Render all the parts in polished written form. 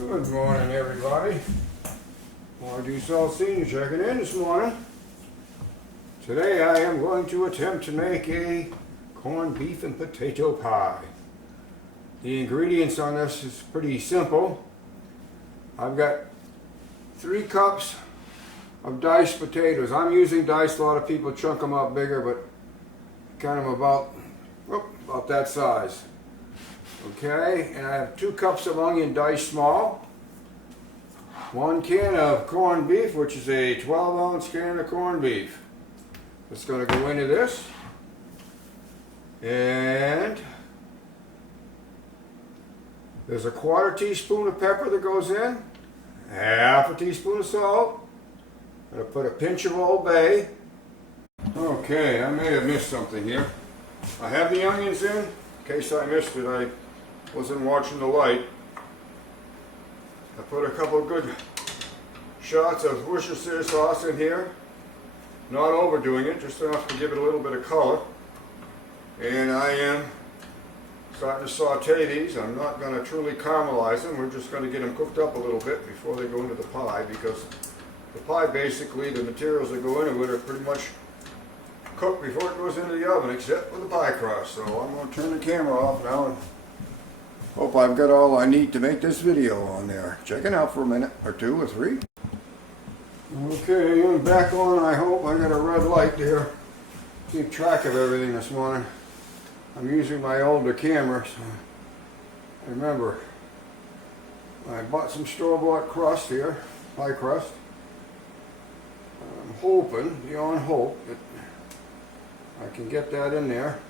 Good morning, everybody. RD Salt Senior checking in this morning. Today I am going to attempt to make a corned beef and potato pie. The ingredients on this is pretty simple. I've got 3 cups of diced potatoes. I'm using diced. A lot of people chunk them up bigger, but kind of about that size. Okay, and I have 2 cups of onion diced small, 1 can of corned beef, which is a 12-ounce can of corned beef. It's going to go into this, and there's a 1/4 teaspoon of pepper that goes in, 1/2 teaspoon of salt. I'm going to put a pinch of Old Bay. Okay, I may have missed something here. I have the onions in case I missed it. I wasn't watching the light. I put a couple of good shots of Worcestershire sauce in here. Not overdoing it, just enough to give it a little bit of color. And I am starting to saute these. I'm not going to truly caramelize them. We're just going to get them cooked up a little bit before they go into the pie, because the pie, basically, the materials that go into it are pretty much cooked before it goes into the oven, except for the pie crust. So I'm going to turn the camera off now and hope I've got all I need to make this video on there. Check it out for a minute or 2 or 3. Okay, I'm back on. I hope I got a red light there. Keep track of everything this morning. I'm using my older camera, so remember, I bought some store-bought crust here, pie crust. I'm hoping, beyond hope, that I can get that in there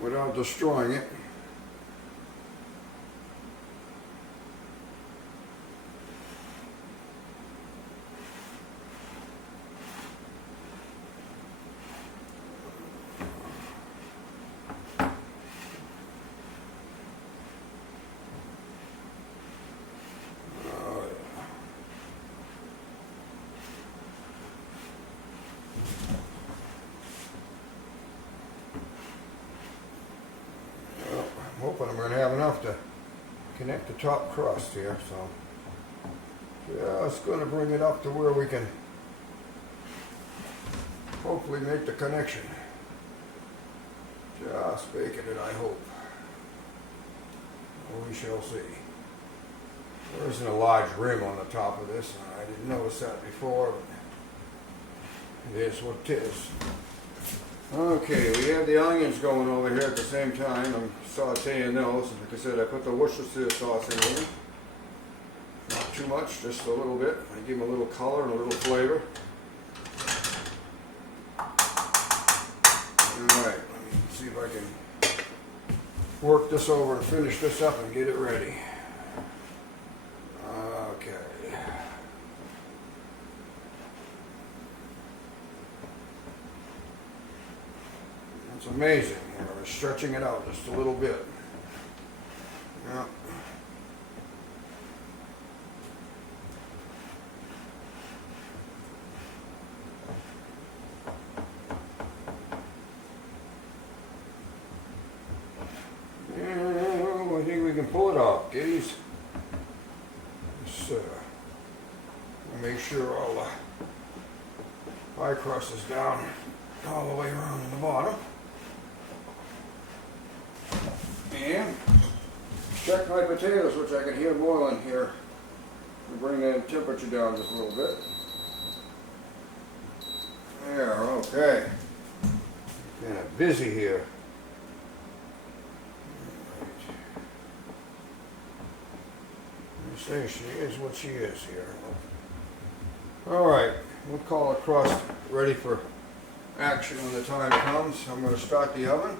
without destroying it. I'm hoping I'm going to have enough to connect the top crust here, so just going to bring it up to where we can hopefully make the connection. Just baking it, I hope. We shall see. There isn't a large rim on the top of this, and I didn't notice that before, but it is what it is. Okay, we have the onions going over here at the same time. I'm sauteing those. Like I said, I put the Worcestershire sauce in there. Not too much, just a little bit. I give them a little color and a little flavor. Alright, let me see if I can work this over and finish this up and get it ready. Okay. It's amazing. We're stretching it out just a little bit. Yeah. Yeah, I think we can pull it off, kiddies. So, make sure all the pie crust is down all the way around in the bottom. And check my potatoes, which I can hear boiling here. Bring the temperature down just a little bit. There, okay. Kind of busy here. Say she is what she is here. Alright, we'll call the crust ready for action when the time comes. I'm going to start the oven.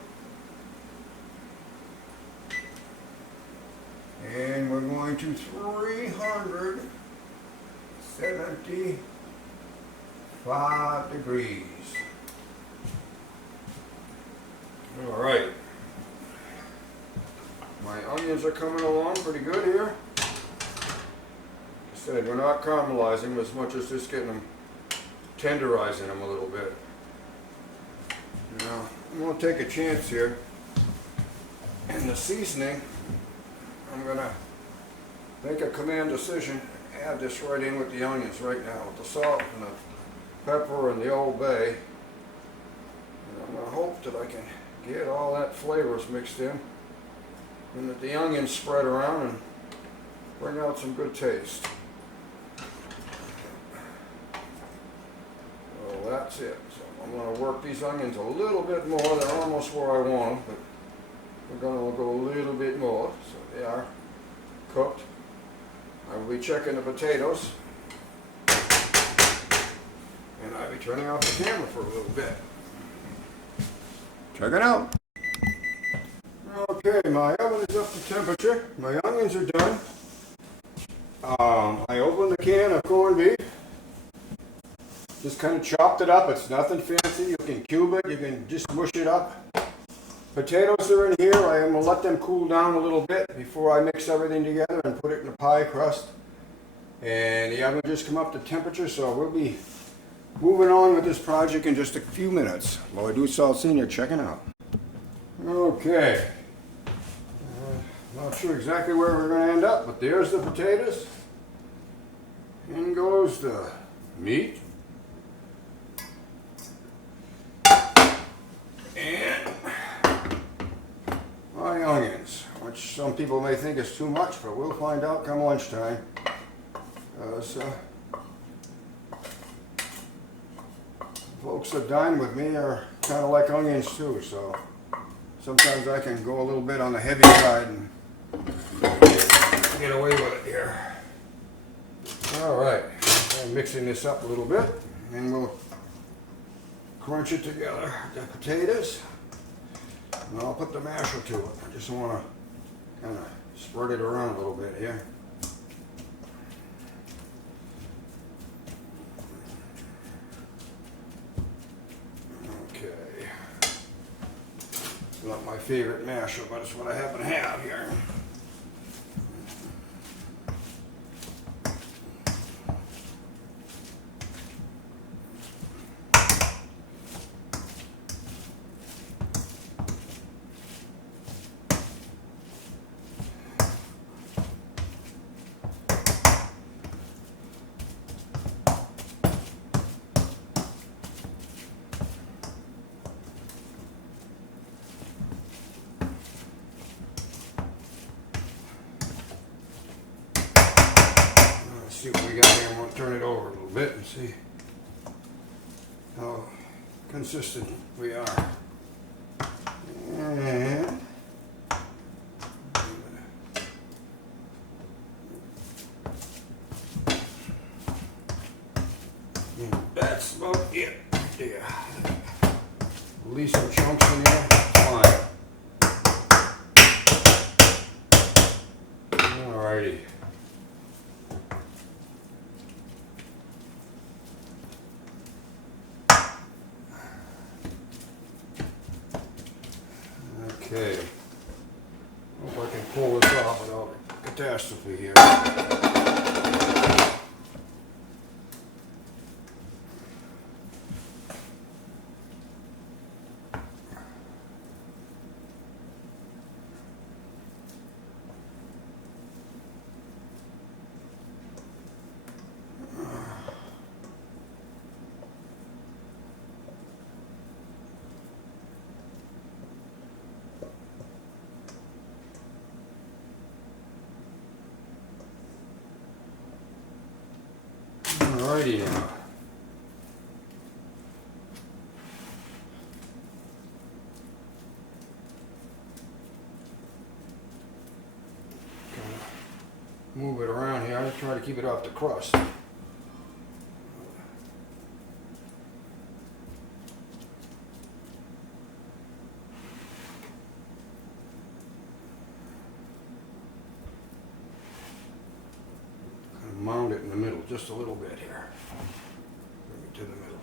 And we're going to 375 degrees. Alright. My onions are coming along pretty good here. Like I said, we're not caramelizing them as much as just getting them, tenderizing them a little bit. Now, I'm going to take a chance here. And the seasoning I'm gonna make a command decision, add this right in with the onions right now, with the salt and the pepper and the Old Bay. And I'm gonna hope that I can get all that flavors mixed in and that the onions spread around and bring out some good taste. Well, that's it. So I'm going to work these onions a little bit more. They're almost where I want them, but we're going to go a little bit more. So they are cooked. I will be checking the potatoes, and I'll be turning off the camera for a little bit. Check it out. Okay, my oven is up to temperature. My onions are done. I opened the can of corned beef. Just kind of chopped it up. It's nothing fancy. You can cube it. You can just mush it up. Potatoes are in here. I am going to let them cool down a little bit before I mix everything together and put it in a pie crust. And the oven just come up to temperature, so we'll be moving on with this project in just a few minutes. While I do Salt Senior checking out. Okay. Not sure exactly where we're going to end up, but there's the potatoes. In goes the meat. And my onions, which some people may think is too much, but we'll find out come lunchtime. Folks that dine with me are kind of like onions too, so sometimes I can go a little bit on the heavy side and get away with it here. Alright, I'm mixing this up a little bit and we'll crunch it together, the potatoes, and I'll put the masher to it. I just want to kind of spread it around a little bit here. Okay. It's not my favorite masher, but it's what I happen to have here. See what we got here. I'm going to turn it over a little bit and see how consistent we are. And that's about it right there. Release some chunks in there. Fine. Alrighty. Okay, hope I can pull this off without a catastrophe here. Alrighty now. Move it around here. I try to keep it off the crust. Mound it in the middle just a little bit here. Bring it to the middle.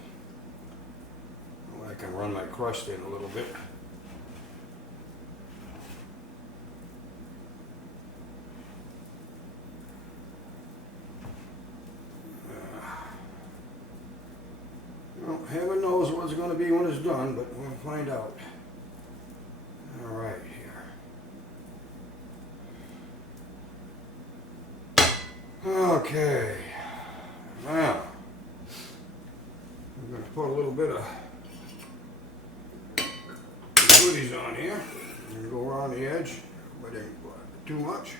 Well, I can run my crust in a little bit. Well, heaven knows what it's going to be when it's done, but we'll find out. All right, here. Okay. Now, I'm going to put a little bit of goodies on here and go around the edge, but ain't too much.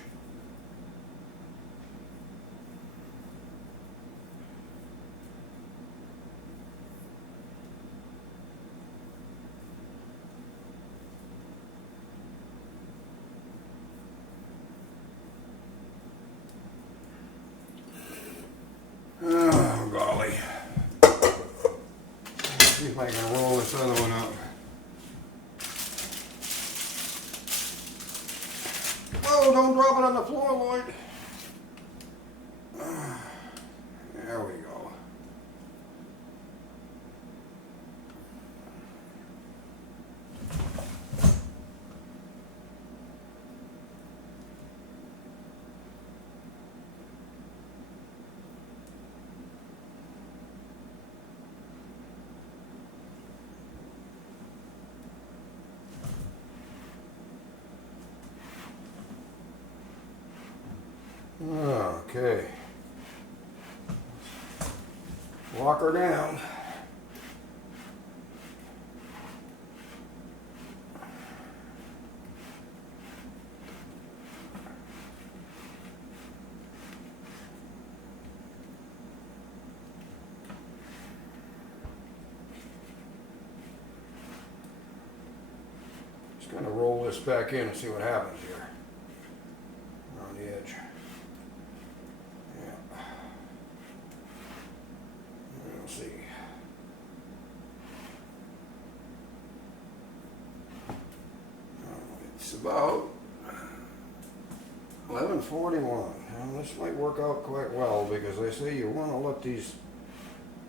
Oh, golly. Let's see if I can roll this other one up. Oh, don't drop it on the floor, Lloyd. There we go. Okay. Lock her down. Just gonna roll this back in and see what happens here. Around the edge. Yeah. We'll see. It's about 11:41. Now this might work out quite well because they say you want to let these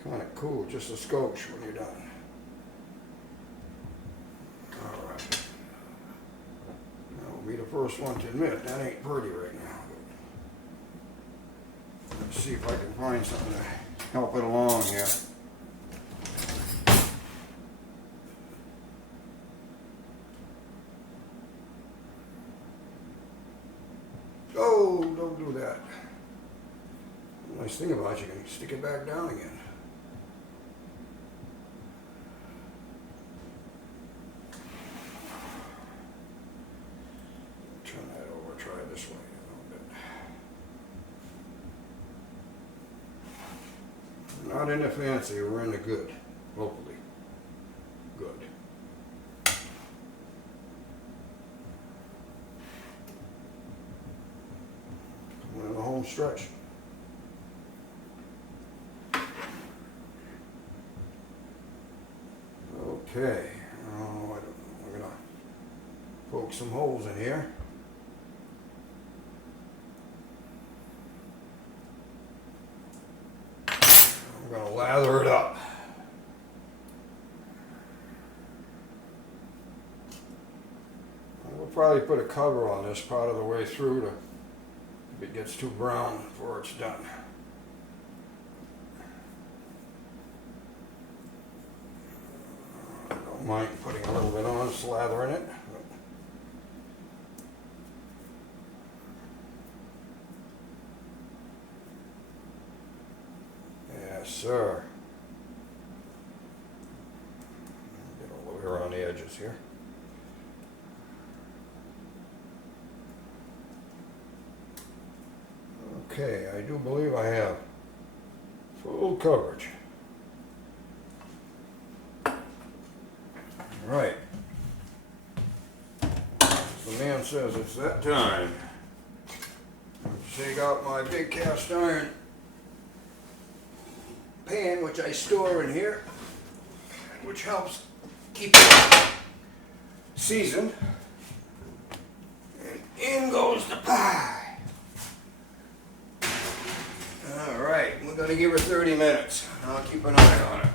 kind of cool just a skosh when you're done. All right. I'll be the first one to admit that ain't pretty right now. Let's see if I can find something to help it along here. Oh, don't do that. The nice thing about it, you can stick it back down again. Turn that over, try it this way a little bit. Not in the fancy, we're in the good, hopefully. Good. We're in the home stretch. Okay, we're gonna poke some holes in here. We're gonna lather it up. We'll probably put a cover on this part of the way through to if it gets too brown before it's done. I don't mind putting a little bit on, slathering it. Yes, sir. Get all the way around the edges here. Okay, I do believe I have full coverage. Right. The man says it's that time. Take out my big cast iron pan, which I store in here, which helps keep it seasoned. And in goes the pie. All right, we're going to give her 30 minutes. I'll keep an eye on it.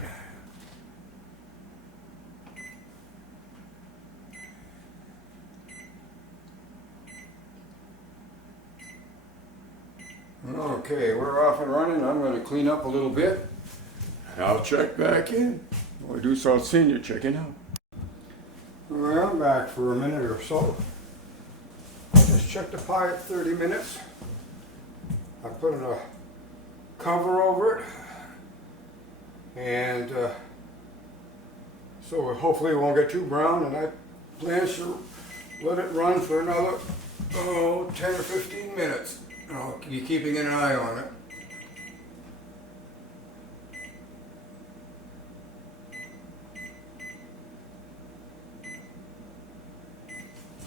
Okay, we're off and running. I'm going to clean up a little bit. I'll check back in. Well, I do South Senior checking out. Well, I'm back for a minute or so. I just checked the pie at 30 minutes. I put in a cover over it, and so hopefully it won't get too brown, and I plan to let it run for another 10 or 15 minutes. I'll be keeping an eye on it.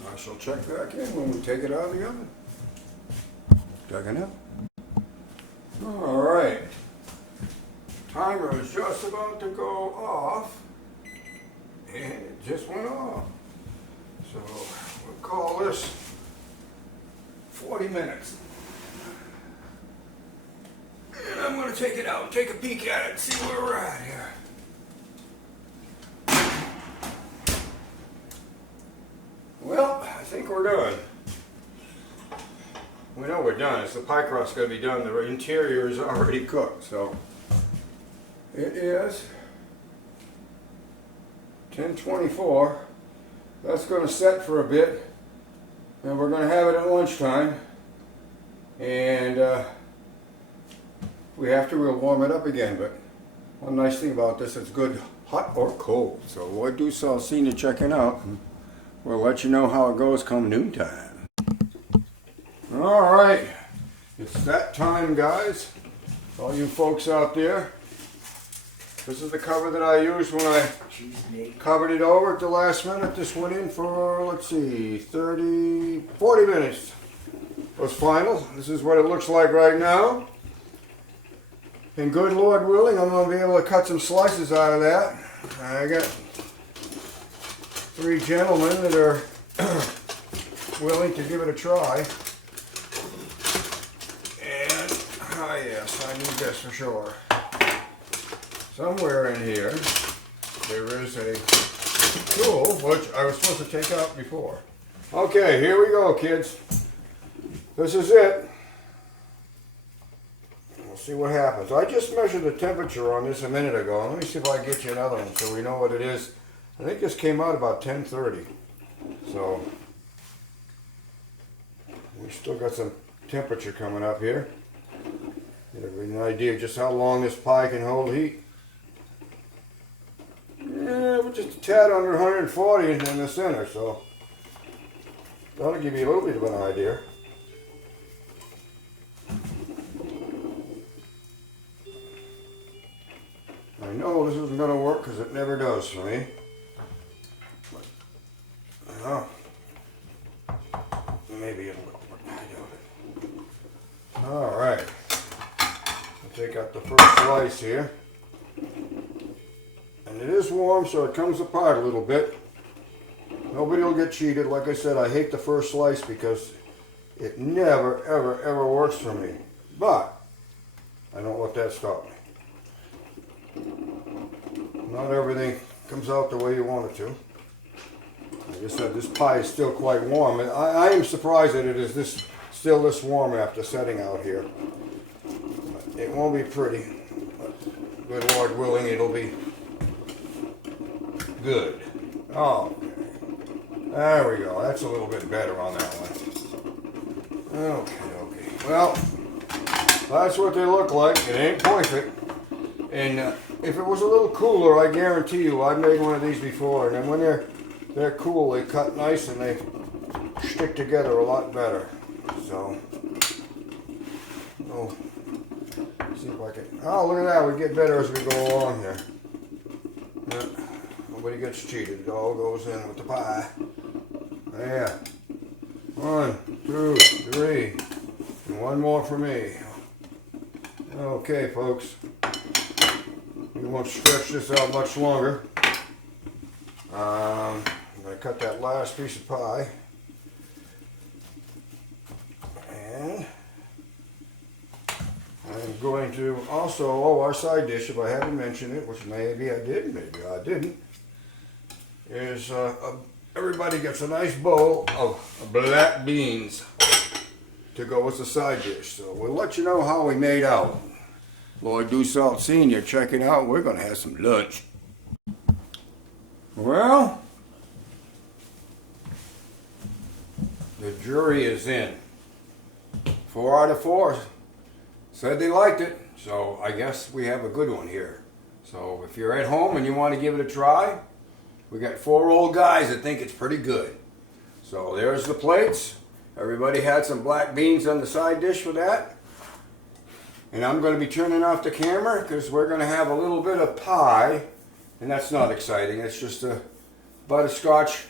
I shall check back in when we take it out of the oven. Checking it. All right. Timer is just about to go off, and it just went off. So we'll call this 40 minutes. And I'm going to take it out and take a peek at it and see where we're at here. Well, I think we're done. We know we're done. It's the pie crust going to be done. The interior is already cooked, so it is 10:24. That's going to set for a bit, and we're going to have it at lunchtime. And if we have to, we'll warm it up again. But one nice thing about this, it's good hot or cold. So we'll do Salsina checking out. We'll let you know how it goes come noontime. All right, it's that time, guys. All you folks out there, this is the cover that I used when I covered it over at the last minute. This went in for, let's see, 40 minutes was final. This is what it looks like right now. And good Lord willing, I'm going to be able to cut some slices out of that. I got 3 gentlemen that are willing to give it a try. And, yes, I need this for sure. Somewhere in here, there is a tool, which I was supposed to take out before. Okay, here we go, kids. This is it. We'll see what happens. I just measured the temperature on this a minute ago. Let me see if I can get you another one so we know what it is. I think this came out about 10:30. So we still got some temperature coming up here. Get an idea of just how long this pie can hold heat. Yeah, we're just a tad under 140 in the center, so that'll give you a little bit of an idea. I know this isn't going to work because it never does for me. Oh, maybe it'll work. I doubt it. All right. I'll take out the first slice here. And it is warm, so it comes apart a little bit. Nobody will get cheated. Like I said, I hate the first slice because it never, ever, ever works for me. But I don't let that stop me. Not everything comes out the way you want it to. Like I said, this pie is still quite warm. And I am surprised that it is still this warm after setting out here. It won't be pretty. But good Lord willing, it'll be good. Oh, there we go. That's a little bit better on that one. Okay. Well, that's what they look like. It ain't perfect. And if it was a little cooler, I guarantee you, I've made one of these before. And then when they're cool, they cut nice and they stick together a lot better. So, see if I can. Oh, look at that. We get better as we go along here. Nobody gets cheated. It all goes in with the pie. Yeah. 1, 2, 3. And one more for me. Okay, folks. We won't stretch this out much longer. I'm going to cut that last piece of pie. And I'm going to also, our side dish, if I haven't mentioned it, which maybe I did, maybe I didn't, is everybody gets a nice bowl of black beans to go with the side dish. So we'll let you know how we made out. Lloyd Dussault Sr. checking out. We're going to have some lunch. Well, the jury is in. 4 out of 4 said they liked it. So I guess we have a good one here. So if you're at home and you want to give it a try, we got 4 old guys that think it's pretty good. So there's the plates. Everybody had some black beans on the side dish for that. And I'm going to be turning off the camera because we're going to have a little bit of pie. And that's not exciting. It's just a butterscotch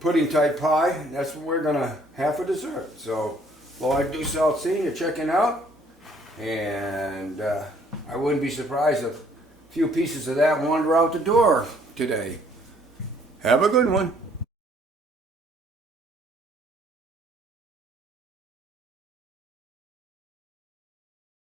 pudding type pie. And that's what we're going to have for dessert. So Lloyd Du Saltine, you're checking out. And I wouldn't be surprised if a few pieces of that wander out the door today. Have a good one.